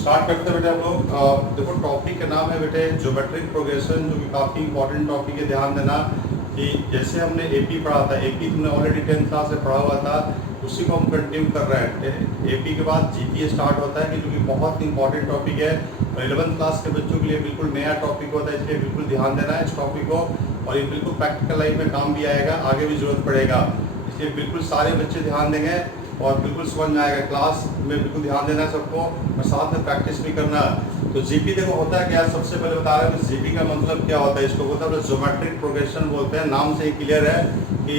Start करते हैं बेटे हम लोग। देखो टॉपिक का नाम है बेटे ज्योमेट्रिक प्रोग्रेशन, जो कि काफ़ी इंपॉर्टेंट टॉपिक है। ध्यान देना कि जैसे हमने एपी पढ़ा था, एपी तुमने ऑलरेडी 10th क्लास में पढ़ा हुआ था, उसी को हम कंटिन्यू कर रहे हैं। एपी के बाद जीपीए स्टार्ट होता है, कि जो कि बहुत इंपॉर्टेंट टॉपिक है और 11th क्लास के बच्चों के लिए बिल्कुल नया टॉपिक होता है, इसलिए बिल्कुल ध्यान देना है इस टॉपिक को। और ये बिल्कुल प्रैक्टिकल लाइफ में काम भी आएगा, आगे भी जरूरत पड़ेगा, इसलिए बिल्कुल सारे बच्चे ध्यान देंगे और बिल्कुल समझ में आएगा। क्लास में बिल्कुल ध्यान देना है सबको, और साथ में प्रैक्टिस भी करना। तो जीपी देखो होता है क्या, सबसे पहले बता रहे हैं जीपी का मतलब क्या होता है। इसको होता है ज्योमेट्रिक प्रोग्रेशन बोलते हैं, नाम से ही क्लियर है कि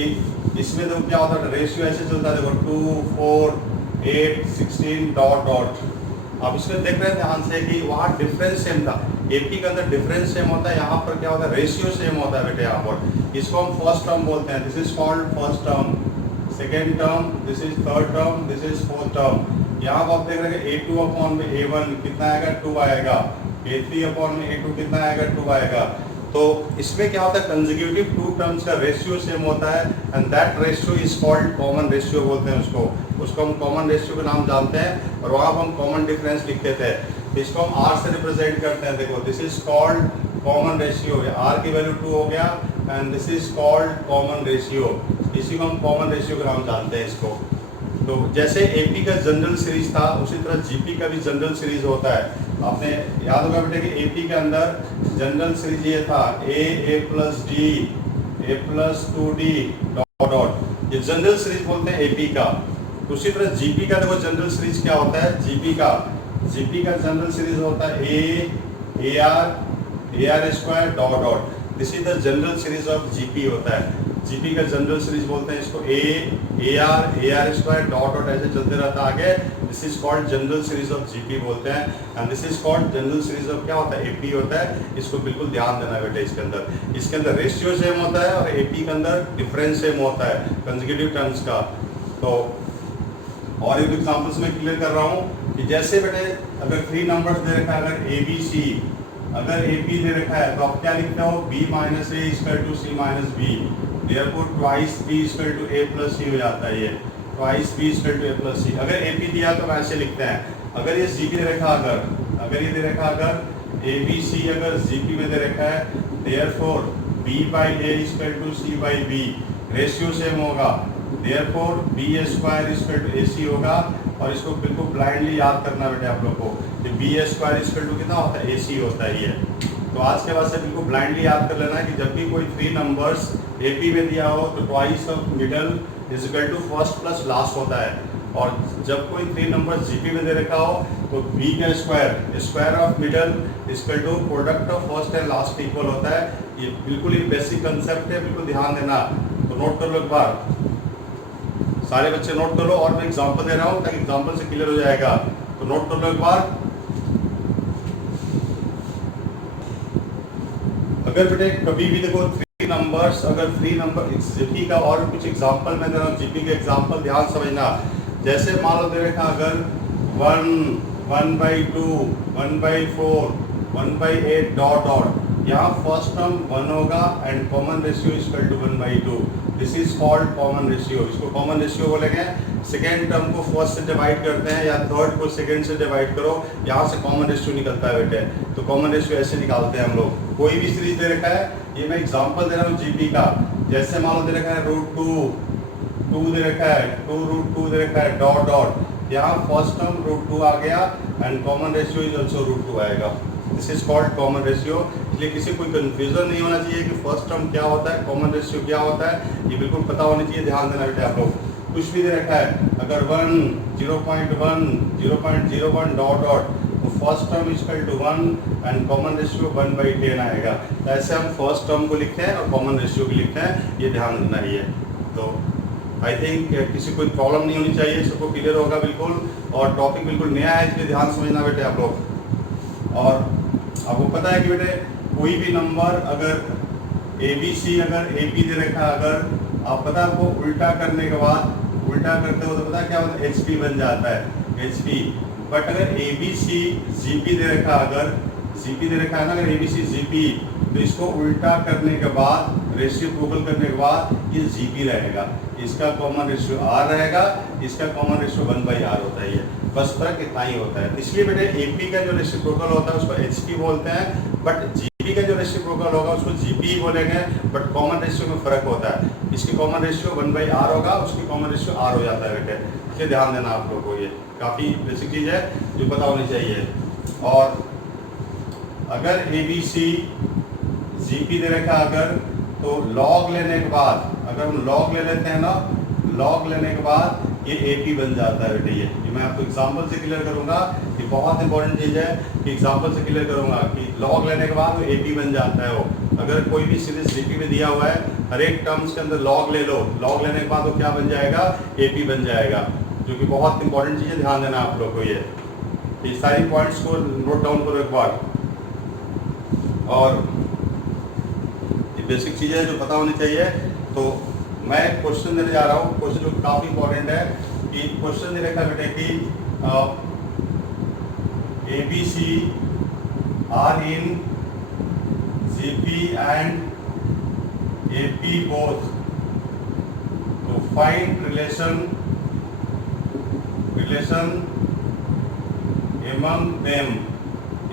इसमें देखो क्या होता है, रेशियो ऐसे चलता है, देखो 2, 4, 8, 16 डॉट डॉट। अब इसमें देख रहे हैं ध्यान से कि वहाँ डिफरेंस सेम था, एपी के अंदर डिफरेंस सेम होता है, यहाँ पर क्या होता है, रेशियो सेम होता है बेटे। यहाँ पर इसको हम फर्स्ट टर्म बोलते हैं, this is called first term, second term, this is third term, this is fourth term. यहाँ पर आप देख रहे हैं A2 अपॉन में A1 कितना आएगा, 2 आएगा। A3 अपॉन में A2 कितना आएगा, 2 आएगा। तो इसमें क्या होता है, कंसेक्यूटिव टू टर्म्स का रेशियो सेम होता है, and that ratio is called common ratio बोलते हैं उसको हम कॉमन रेशियो का नाम जानते हैं। और वहाँ पर हम कॉमन डिफरेंस लिखते थे, इसको हम R से रिप्रेजेंट करते हैं। देखो this is called common ratio, R की वैल्यू 2 हो गया, and this is called common ratio, इसी को हम कॉमन रेशियो का नाम जानते हैं इसको। तो जैसे एपी का जनरल सीरीज था, उसी तरह जीपी का भी जनरल सीरीज होता है। आपने याद होगा बेटे कि एपी के अंदर जनरल सीरीज ये था, ए प्लस डी, ए प्लस 2d डॉट डॉट, ये जनरल सीरीज बोलते हैं एपी का। उसी तरह जीपी का देखो जनरल सीरीज क्या होता है, जीपी का जनरल सीरीज होता है A are square dot dot, this is the general series of GP होता है। जीपी का जनरल सीरीज बोलते हैं इसको A R square dot dot, ऐसे चलते रहता है आगे, this is called general series of GP बोलते हैं, and this is called general series of क्या होता है, एपी होता है। इसको बिल्कुल ध्यान देना बेटे, इसके अंदर रेशियो सेम होता है और एपी के अंदर डिफरेंस सेम होता है कंसेक्यूटिव टर्म्स का। तो और एक एग्जांपल्स में क्लियर कर रहा हूँ कि जैसे बेटे अगर 3 नंबर्स दे रखा है, अगर ए बी सी, अगर ए पी दे रखा है तो आप क्या लिखते हो, b minus A equal to C minus B, therefore twice b equal to a plus C हो जाता है, ये twice b equal to a plus C. अगर ए पी दिया तो हम ऐसे लिखते हैं। अगर ये जीपी दे रखा, अगर ये दे रखा, अगर ए बी सी अगर जीपी में दे रखा है, therefore b by A equal to C by B, ratio same होगा, therefore b square equal to A C होगा। और इसको बिल्कुल ब्लाइंडली याद करना बेटे आप लोग को, बी स्क्वायर इक्वल टू कितना होता है, AC होता है ये। तो आज के बाद से बिल्कुल ब्लाइंडली याद कर लेना कि जब भी कोई 3 नंबर्स AP में दिया हो तो twice of middle is equal to first plus last होता है। और जब कोई 3 नंबर GP में दे रखा हो तो B का square of middle equal to product of first and last equal होता है। ये बिल्कुल ही बेसिक कंसेप्ट है, बिल्कुल ध्यान देना। तो नोट कर लो एक बार, सारे बच्चे नोट कर लो, और मैं एग्जांपल दे रहा हूँ ताकि एग्जांपल से क्लियर हो जाएगा। तो नोट कर लो एक बार। अगर बेटे कभी भी देखो 3 नंबर्स, अगर 3 नंबर जीपी का और कुछ एग्जांपल मैं दे रहा हूँ, जीपी के एग्जांपल ध्यान समझना। जैसे मान लो दे रखा अगर 1/2, 1/4, 1/8 डॉट डॉट, यहाँ फर्स्ट टर्म 1 होगा and common ratio equal to 1/2, this is called common ratio, इसको कॉमन रेशियो बोलेंगे। सेकेंड टर्म को फर्स्ट से डिवाइड करते हैं या थर्ड को सेकेंड से डिवाइड करो, यहाँ से कॉमन रेशियो निकलता है बेटे। तो कॉमन रेशियो ऐसे निकालते हैं हम लोग। कोई भी सीरीज दे रखा है, ये मैं एग्जांपल दे रहा हूँ जीपी का। जैसे मान लो दे रखा है √2 दे रखा है, 2√2 दे रखा है डॉट डॉट, यहाँ फर्स्ट टर्म √2 आ गया and common ratio is also √2 आएगा, this is called common ratio. इसलिए किसी कोई कंफ्यूजन नहीं होना चाहिए कि फर्स्ट टर्म क्या होता है, कॉमन रेशियो क्या होता है, ये बिल्कुल पता होनी चाहिए। ध्यान देना बेटे आप लोग। कुछ भी दे रखा है, अगर 1, 0.1, 0.01 डॉट डॉट, तो first term equal to 1 and common ratio 1/10 आएगा। तो ऐसे हम फर्स्ट टर्म को लिखते हैं और कॉमन रेशियो को लिखते हैं, ये ध्यान देना ही है। तो आई थिंक किसी कोई प्रॉब्लम नहीं होनी चाहिए, सबको क्लियर होगा बिल्कुल। और टॉपिक बिल्कुल नया है, इसलिए ध्यान समझना बेटे आप लोग। और आपको पता है कि बेटे कोई भी नंबर अगर ABC अगर AP दे रखा, अगर आप पता है आपको उल्टा करने के बाद, उल्टा करते हो तो पता है क्या होता है, HP बन जाता है, HP। बट अगर ABC GP दे रखा, अगर GP दे रखा है ना, अगर ABC GP, तो इसको उल्टा करने के बाद रेसिप्रोकल करने के बाद ये जीपी रहेगा, इसका कॉमन रेशियो आर रहेगा, इसका कॉमन रेशियो 1/r होता है। ये बस फर्क इतना ही होता है। इसलिए बेटे एपी का जो रेसिप्रोकल होता है उसको एचपी बोलते हैं, बट जीपी का जो रेसिप्रोकल होगा उसको जीपी ही बोलेंगे, बट कॉमन रेशियो में फर्क होता है। इसकी कॉमन रेशियो 1/r होगा, उसकी कॉमन रेशियो आर हो जाता है बेटे। ये ध्यान देना आप लोगों को, ये काफ़ी बेसिक चीज़ है जो पता होनी चाहिए। और अगर ए बी सी जीपी दे रखा अगर, तो लॉग लेने के बाद, अगर हम लॉग ले लेते हैं ना, लॉग लेने के बाद ये एपी बन जाता है बेटे। ये मैं आपको एग्जांपल से क्लियर करूंगा, ये बहुत इंपॉर्टेंट चीज़ है कि एग्जांपल से क्लियर करूंगा कि लॉग लेने के बाद वो एपी बन जाता है। वो अगर कोई भी सीरीज जीपी में दिया हुआ है, हर एक टर्म्स के अंदर लॉग ले लो, लॉग लेने के बाद वो क्या बन जाएगा, एपी बन जाएगा, जो कि बहुत इंपॉर्टेंट चीज़ है, ध्यान देना आप लोग को। ये सारी पॉइंट्स को नोट डाउन करो एक बार। और ये बेसिक चीज़ें हैं जो पता होनी चाहिए। तो मैं क्वेश्चन देने जा रहा हूँ, क्वेश्चन जो काफ़ी इंपॉर्टेंट है कि क्वेश्चन दे रखा बेटे कि A B C are in GP and AP both, तो फाइंड रिलेशन एमंग देम,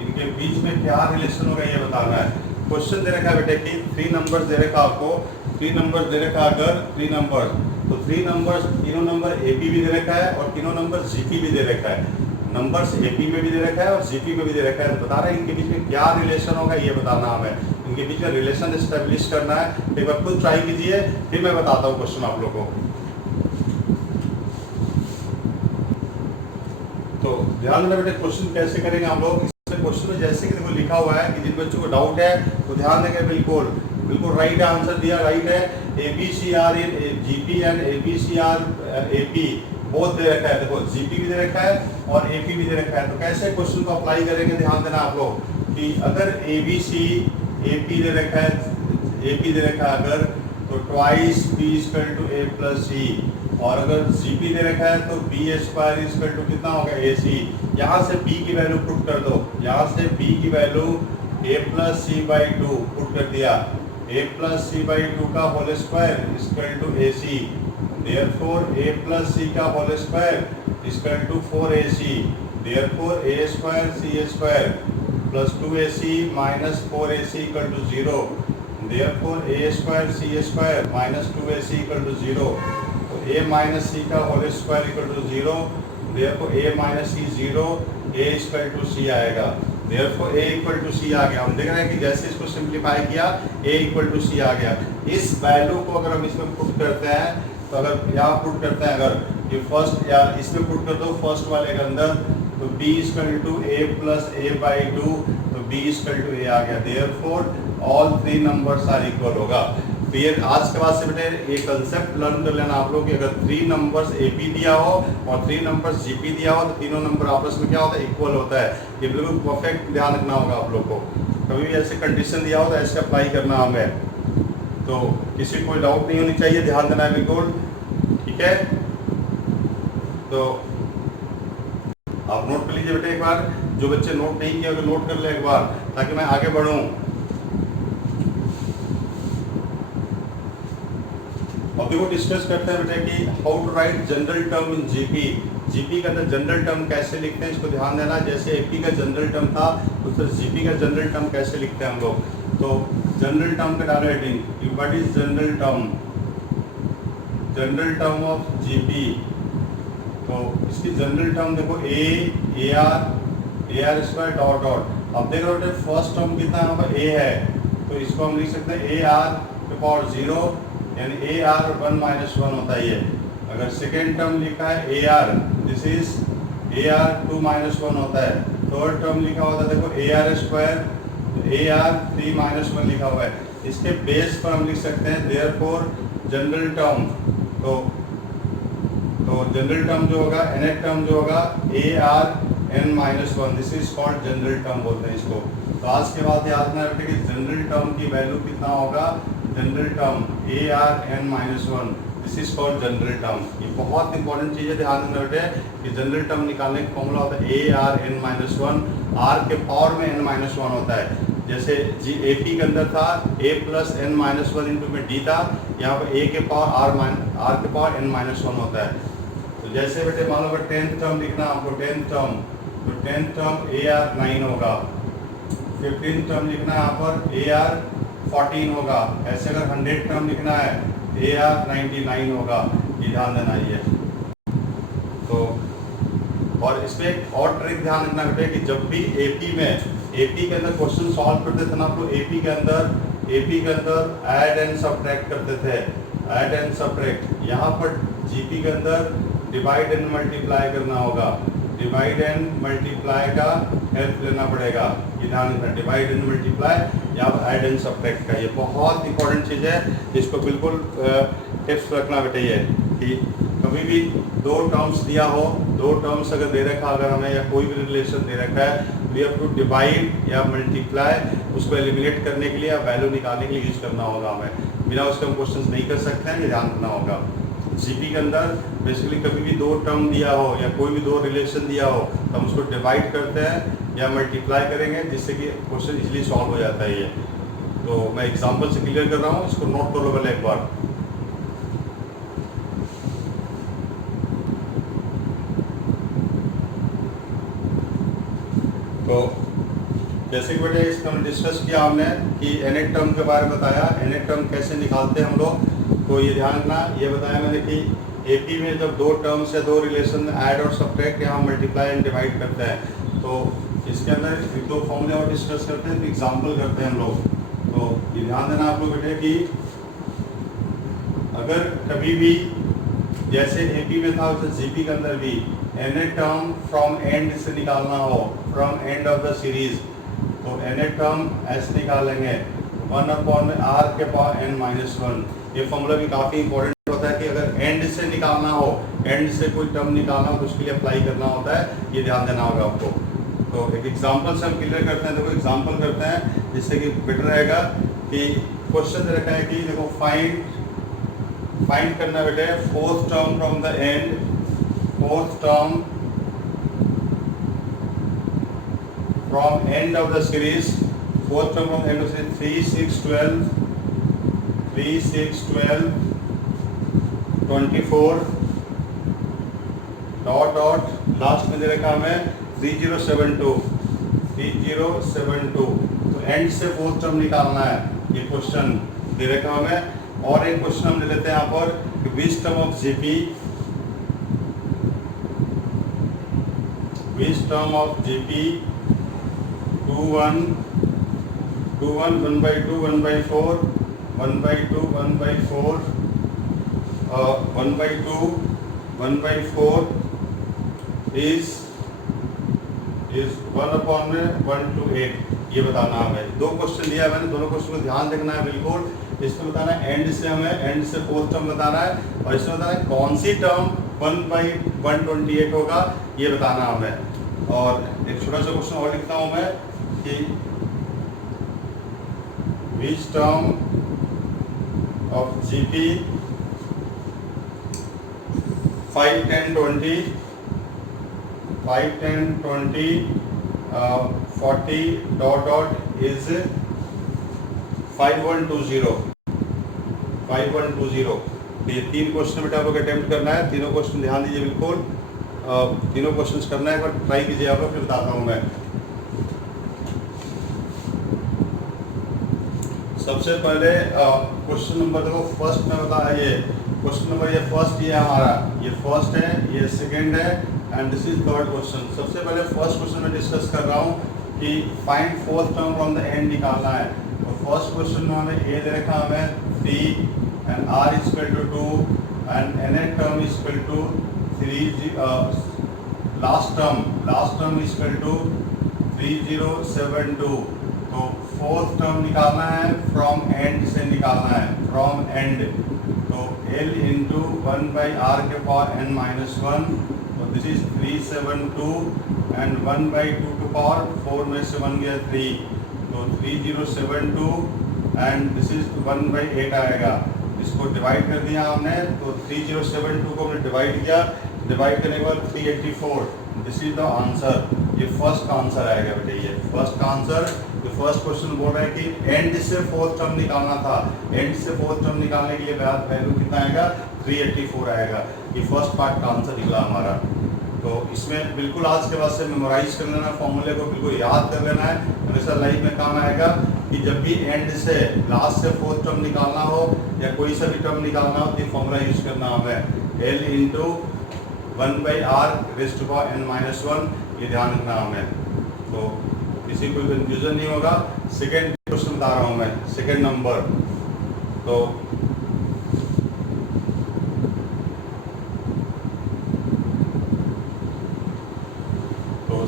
इनके बीच में क्या रिलेशन होगा ये बताना है। क्वेश्चन दे रखा है बेटे कि 3 नंबर्स दे रखा आपको, 3 नंबर्स दे रखा अगर 3 नंबर्स, तो 3 नंबर्स, तीनों नंबर एपी भी दे रखा है और तीनों नंबर जीपी भी दे रखा है। नंबर्स एपी में भी दे रखा है और जीपी में भी दे रखा है। तो बता रहे हैं इनके बीच में क्या रिलेशन होगा ये बताना हमें, इनके बीच में रिलेशन एस्टेब्लिश करना है। एक बार खुद ट्राई कीजिए, फिर मैं बताता हूँ क्वेश्चन आप लोग को। तो ध्यान देना बेटे, क्वेश्चन कैसे करेंगे हम लोग। क्वेश्चन में जैसे कि देखो लिखा हुआ है कि जिन बच्चों को डाउट है वो ध्यान देंगे, बिल्कुल बिल्कुल राइट आंसर दिया, राइट है। A B C are in GP and A B C are AP both दे रखा है, देखो जीपी भी दे रखा है और एपी भी दे रखा है। तो कैसे क्वेश्चन को अप्लाई करेंगे, ध्यान देना आप लोग कि अगर ए बी सी एपी दे रखा है, एपी दे रखा है अगर, तो twice B equal to A plus C, और अगर जीपी दे रखा है तो बी स्क्वायर इक्वल टू कितना होगा, ए सी। यहाँ से बी की वैल्यू पुट कर दो, यहाँ से बी की value A plus C by 2 put कर दिया, ए प्लस सी बाई 2 का whole square equal to A C, therefore A plus C का whole square equal to 4ac, therefore A square C square plus 2ac minus 4ac equal to 0, therefore A square C square minus 2ac equal to 0, तो a minus C का whole square equal to 0, therefore a minus C 0, a equal to सी आएगा, therefore a equal to सी आ गया। हम देख रहे हैं कि जैसे इसको सिंप्लीफाई किया a इक्वल टू सी आ गया। इस वैल्यू को अगर हम इसमें पुट करते हैं, तो अगर यहाँ पुट करते हैं, अगर ये फर्स्ट या इसमें पुट कर दो फर्स्ट वाले के अंदर, तो b equal to a plus a by 2, तो b इक्वल टू a आ गया, therefore all 3 numbers are equal होगा। तो ये आज के बाद से बेटे ये कंसेप्ट लर्न कर लेना आप लोग कि अगर 3 नंबर्स एपी दिया हो और 3 नंबर्स जीपी दिया हो, तो तीनों नंबर आपस में क्या होता है, इक्वल होता है। ये बिल्कुल परफेक्ट ध्यान रखना होगा आप लोग को। कभी भी ऐसे कंडीशन दिया हो तो ऐसे अप्लाई करना हमें, तो किसी को डाउट नहीं होनी चाहिए, ध्यान देना है बिल्कुल, ठीक है। तो आप नोट कर लीजिए बेटे एक बार, जो बच्चे नोट नहीं किए अगर नोट कर ले एक बार, ताकि मैं आगे बढ़ूँ। अब देखो डिस्कस करते हैं बेटे कि how to write general term in GP. GP के अंदर जनरल टर्म कैसे लिखते हैं, इसको ध्यान देना। जैसे एपी का जनरल टर्म था, उस तरह जीपी का जनरल टर्म कैसे लिखते हैं हम लोग। तो जनरल टर्म का डालो heading, what is general term, general term of GP. तो इसकी जनरल टर्म देखो A R square dot dot. अब देखो बेटे फर्स्ट टर्म कितना होगा, ए है, तो इसको हम लिख सकते हैं ए आर के पावर 0, यानी ए आर 1 माइनस 1 होता है ये। अगर सेकेंड टर्म लिखा है A are, this is A R 2 minus 1 होता है। थर्ड टर्म लिखा होता है देखो A R square, A R 3 minus 1 लिखा हुआ है। इसके बेस पर हम लिख सकते हैं देयरफॉर जनरल टर्म, तो जनरल टर्म जो होगा, nth टर्म जो होगा A R N minus 1, this is called general term बोलते हैं इसको। तो आज के बाद याद रखना बेटे कि जनरल टर्म की वैल्यू कितना होगा, general term A R N minus 1, this is called general term. ये बहुत इंपॉर्टेंट चीज़ है, ध्यान देना बेटे कि जनरल टर्म निकालने का फॉर्मूला होता है A R N minus 1, R के पावर में एन माइनस 1 होता है। जैसे जी ए पी के अंदर था a plus N minus one into में डी था, यहाँ पर a के पावर आर के पावर एन माइनस वन होता है। तो जैसे बेटे मान लो 10th टर्म लिखना आपको, 10th टर्म, तो 10th टर्म ए आर 9 होगा, 15th टर्म लिखना है यहाँ पर ए आर 14 होगा, ऐसे अगर 100th टर्म लिखना है ए आर 99 होगा, ये ध्यान देना ये। तो और इसमें एक और ट्रिक ध्यान रखना बेटे कि जब भी एपी के अंदर क्वेश्चन सॉल्व करते थे ना आप लोग, एपी के अंदर ऐड एंड सबट्रैक्ट करते थे, ऐड एंड सबट्रैक्ट। यहाँ पर जीपी के अंदर डिवाइड एंड मल्टीप्लाई करना होगा, डिवाइड एंड मल्टीप्लाई का हेल्प लेना पड़ेगा, ये ध्यान रखना, डिवाइड एंड मल्टीप्लाई या ऐड एंड सबट्रैक्ट का, ये बहुत इंपॉर्टेंट चीज़ है, इसको बिल्कुल टिप्स रखना बेटे ये कि कभी भी दो टर्म्स दिया हो, दो टर्म्स अगर दे रखा अगर हमें या कोई भी रिलेशन दे रखा है, वी हैव टू डिवाइड या मल्टीप्लाई, उसको एलिमिनेट करने के लिए या वैल्यू निकालने के लिए यूज करना होगा हमें, बिना उसके हम क्वेश्चन नहीं कर सकते हैं, ये ध्यान रखना होगा। जीपी के अंदर बेसिकली कभी भी दो टर्म दिया हो या कोई भी दो रिलेशन दिया हो तो हम उसको डिवाइड करते हैं या मल्टीप्लाई करेंगे, जिससे कि क्वेश्चन इजीली सॉल्व हो जाता है ये। तो मैं एग्जांपल से क्लियर कर रहा हूँ, इसको नोट कर लो पहले एक बार। तो जैसे कि बेटे इसको हमने डिस्कस किया हमने कि एनेट टर्म के बारे में बताया, एनेट टर्म कैसे निकालते हैं हम लोग, तो ये ध्यान रखना, ये बताया मैंने कि एपी में जब दो टर्म्स या दो रिलेशन ऐड और सबट्रैक्ट यहाँ मल्टीप्लाई एंड डिवाइड करते हैं, तो इसके अंदर दो फॉर्मूले और डिस्कस करते हैं, तो एग्जाम्पल करते हैं हम लोग। तो ये ध्यान देना आप लोग बेटे कि अगर कभी भी जैसे एपी में था वैसे जीपी के अंदर भी N A term from end से निकालना हो, from end of the series, तो एन ए टर्म ऐसे निकालेंगे 1/r के पावर n माइनस वन। ये फॉर्मूला भी काफ़ी इंपॉर्टेंट होता है कि अगर एंड से निकालना हो, एंड से कोई टर्म निकालना हो तो उसके लिए अप्लाई करना होता है, ये ध्यान देना होगा आपको। तो एक एग्जांपल से हम क्लियर करते हैं, देखो एग्जांपल करते हैं जिससे कि बेटर रहेगा कि क्वेश्चन दे रखा है कि देखो फाइंड करना बेटे fourth term from the end, fourth term from end of the series, fourth term from end of series 3, 6, 12, 3, 6, 12, 24 dot dot last में दे रखा हमें 3072, 3072। तो एंड से फोर्थ टर्म निकालना है, ये क्वेश्चन दे रखा हमें। और एक क्वेश्चन हम ले लेते हैं यहाँ पर, which term of GP, which term of GP 2, 1, 2, 1, 1/2, 1/4, 1/2, 1/4, 1/2, 1/4 is 1/1 to 8, ये बताना हमें। दो क्वेश्चन दिया है मैंने, दोनों क्वेश्चन को ध्यान रखना है बिल्कुल। इसमें बताना है एंड से, हमें एंड से फोर्थ टर्म बताना है, और इसमें बताना है कौन सी टर्म 1/128 होगा, ये बताना हमें। और एक छोटा सा क्वेश्चन और लिखता हूँ मैं कि which term of GP 5, 10, 20, 40 dot dot is 5120, 5120। तो ये तीन क्वेश्चन बेटा आप लोग अटेम्प्ट करना है, तीनों क्वेश्चन ध्यान दीजिए बिल्कुल, तीनों क्वेश्चंस करना है, एक बार ट्राई कीजिए आप लोग, फिर बताता हूँ मैं। सबसे पहले क्वेश्चन नंबर देखो, फर्स्ट में बताया ये क्वेश्चन नंबर, ये फर्स्ट, ये हमारा ये फर्स्ट है, ये सेकंड है, and this is third question. सबसे पहले फर्स्ट क्वेश्चन में डिस्कस कर रहा हूँ कि find fourth term from the end निकालना है। तो फर्स्ट क्वेश्चन में हमें ए दे रखा हमें 3 and r is equal to 2 and n term is equal to 3, last term is equal to 3072। तो फोर्थ टर्म निकालना है, फ्रॉम एंड से निकालना है, फ्रॉम एंड। तो L इंटू 1/r के पावर n माइनस 1, तो this is 372 and 1/2 to power 4 में से 1 गया 3, तो 3072 एंड दिस इज 1/8 आएगा। इसको डिवाइड कर दिया हमने, तो 3072 को हमने डिवाइड किया, डिवाइड करने के बाद 384, दिस इज द आंसर, ये फर्स्ट आंसर आएगा बेटे, ये फर्स्ट आंसर। तो फर्स्ट क्वेश्चन बोल रहे हैं कि एंड से फोर्थ टर्म निकालना था, एंड से फोर्थ टर्म निकालने के लिए वैल्यू कितना आएगा, 384 आएगा। ये फर्स्ट पार्ट का आंसर निकला हमारा। तो इसमें बिल्कुल आज के बाद से मेमोराइज कर लेना, फॉर्मूले को बिल्कुल याद कर लेना है, हमेशा लाइफ में काम आएगा कि जब भी एंड से लास्ट से फोर्थ टर्म निकालना हो या कोई सा भी टर्म निकालना हो तो ये फॉर्मूला यूज करना हमें, L इंटू 1/r⁻n−1, ये ध्यान रखना हमें। तो किसी कोई कंफ्यूजन नहीं होगा। सेकेंड क्वेश्चन बता रहा हूँ मैं, सेकेंड नंबर। तो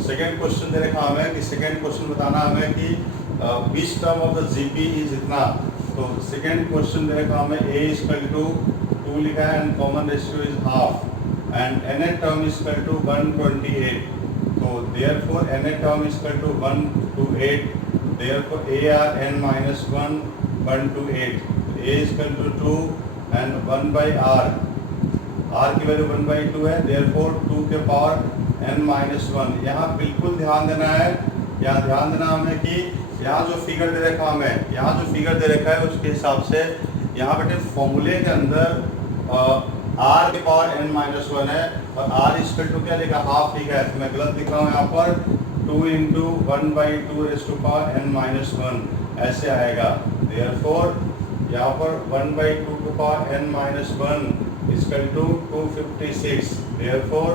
सेकेंड क्वेश्चन दे रखा हमें कि सेकेंड क्वेश्चन बताना हमें कि which term of the GP is इतना। तो सेकेंड क्वेश्चन दे रखा हमें a = 2 लिखा है and common ratio is half and nth term is equal to 128. So therefore nth term is equal to 1 to 8. Therefore ARn-1 1 to 8. So A is equal to 2 and 1 by R. R की value 1/2 है। Therefore 2 के power n-1। यहाँ बिल्कुल ध्यान देना है, यहाँ ध्यान देना हमें कि यहाँ जो फिगर दे रखा हमें, यहाँ जो फिगर दे रखा है उसके हिसाब से यहाँ बेटे फॉर्मूले के अंदर r के पावर n-1 है और r इक्वल टू क्या लिखा, हाफ लिखा है। तो मैं गलत लिख रहा हूँ यहाँ पर, 2 × 1/2 n-1 ऐसे आएगा। देयरफॉर यहाँ पर 1/2 n-1 इक्वल टू 256। देयरफॉर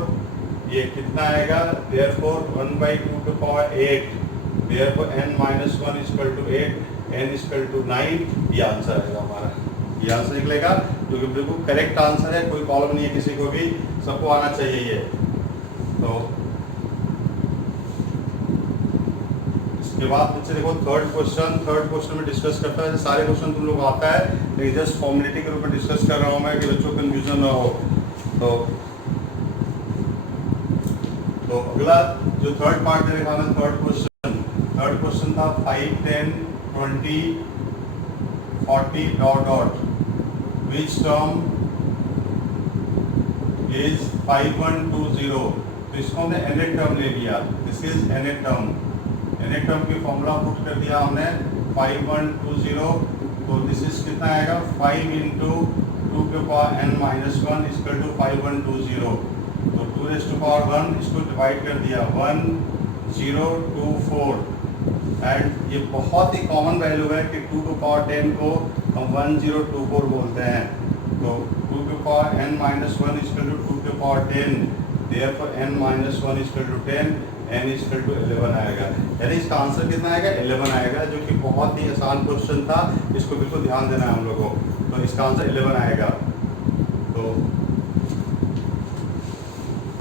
ये कितना आएगा, therefore 1/2 8। Therefore n-1 equal to 8, n equal to 9। ये आंसर आएगा हमारा, ये आंसर निकलेगा जो कि बिल्कुल करेक्ट आंसर है, कोई प्रॉब्लम नहीं है, किसी को भी सबको आना चाहिए ये। तो इसके बाद बच्चे देखो थर्ड क्वेश्चन में डिस्कस करता है। सारे क्वेश्चन तुम लोग आता है लेकिन जस्ट फॉर्मेलिटी के रूप में डिस्कस कर रहा हूँ मैं कि बच्चों को कंफ्यूजन ना हो। तो अगला जो थर्ड पार्ट दे रखा है, थर्ड क्वेश्चन था 5, 10, 20, 40 ... which term is 5120। तो इसको हमने nth टर्म ले लिया, दिस इज nth टर्म की फॉर्मूला पुट कर दिया हमने 5120। तो दिस इज कितना आएगा, 5 × 2 के पावर n-1 इक्वल टू 5120। तो 2⁻1 इसको डिवाइड कर दिया 1024। एंड ये बहुत ही कॉमन वैल्यू है कि 2 की पावर 10 को हम 1024 बोलते हैं। तो 2 की पावर n-1 इक्वल टू 2 की power 10। Therefore n-1 equal to 10, n equal to 11 आएगा। यानी इसका आंसर कितना आएगा, 11 आएगा, जो कि बहुत ही आसान क्वेश्चन था, इसको बिल्कुल ध्यान देना है हम लोगों को। तो इसका आंसर 11 आएगा। तो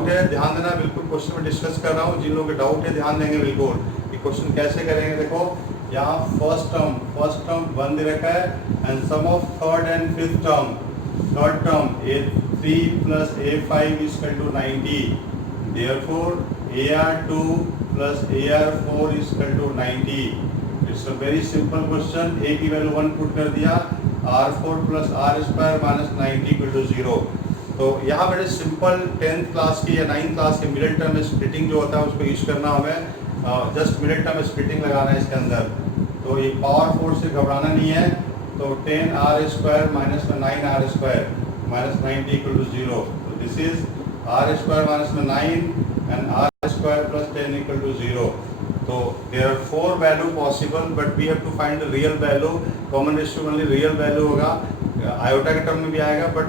ध्यान देना, बिल्कुल क्वेश्चन में डिस्कस कर रहा हूँ, जिन लोगों के डाउट है ध्यान देंगे बिल्कुल। क्वेश्चन कैसे करेंगे, देखो यहाँ फर्स्ट टर्म 1 दे रखा है and sum of third and fifth term, third term a3 + a5 equal to 90। Therefore AR2 + AR4 equal to 90। It's a very simple question. a की वैल्यू 1 पुट कर दिया, R4 + R² - 90 इक्वल टू 0। तो यहाँ बड़े simple 10th class की या 9th class के middle term splitting जो होता है उसको यूज करना हमें। जस्ट मिडिल टर्म स्प्लिटिंग लगाना है इसके अंदर। तो ये पावर 4 से घबराना नहीं है। तो 10r² - 9r² - 90 इक्वल टू 0। तो this is r² - 9 and r² + 10 equal to 0। तो there are 4 value possible but we have to find the real value. Common ratio only real value होगा, आयोटा के टर्म में भी आएगा, बट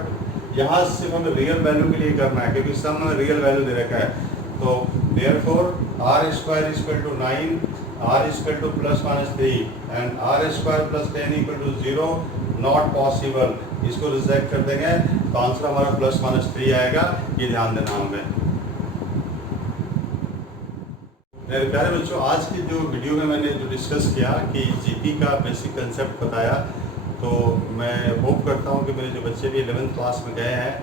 यहाँ सिर्फ हमें रियल वैल्यू के लिए करना है क्योंकि सब में रियल वैल्यू दे रखा है। तो therefore r² equal to 9, r equal to +-3 and r² + 10 equal to 0 not possible. इसको रिजेक्ट कर देंगे तो आंसर हमारा +-3 आएगा। ये ध्यान देना हमें। मेरे प्यारे बच्चों, आज की जो वीडियो में मैंने जो डिस्कस किया कि जीपी का बेसिक कंसेप्ट बताया, तो मैं होप करता हूँ कि मेरे जो बच्चे भी 11th क्लास में गए हैं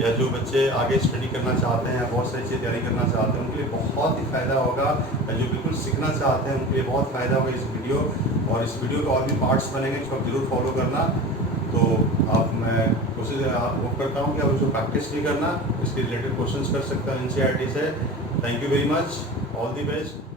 या जो बच्चे आगे स्टडी करना चाहते हैं, बहुत सारी चीज़ें तैयारी करना चाहते हैं, उनके लिए बहुत ही फ़ायदा होगा। जो बिल्कुल सीखना चाहते हैं उनके लिए बहुत फ़ायदा होगा इस वीडियो। और इस वीडियो के और भी पार्ट्स बनेंगे, इसको आप जरूर फॉलो करना। तो आप मैं कोशिश होप करता हूँ कि आप उसको प्रैक्टिस भी करना, इसके रिलेटेड क्वेश्चन कर सकते हैं NCERT से। Thank you very much. All the best.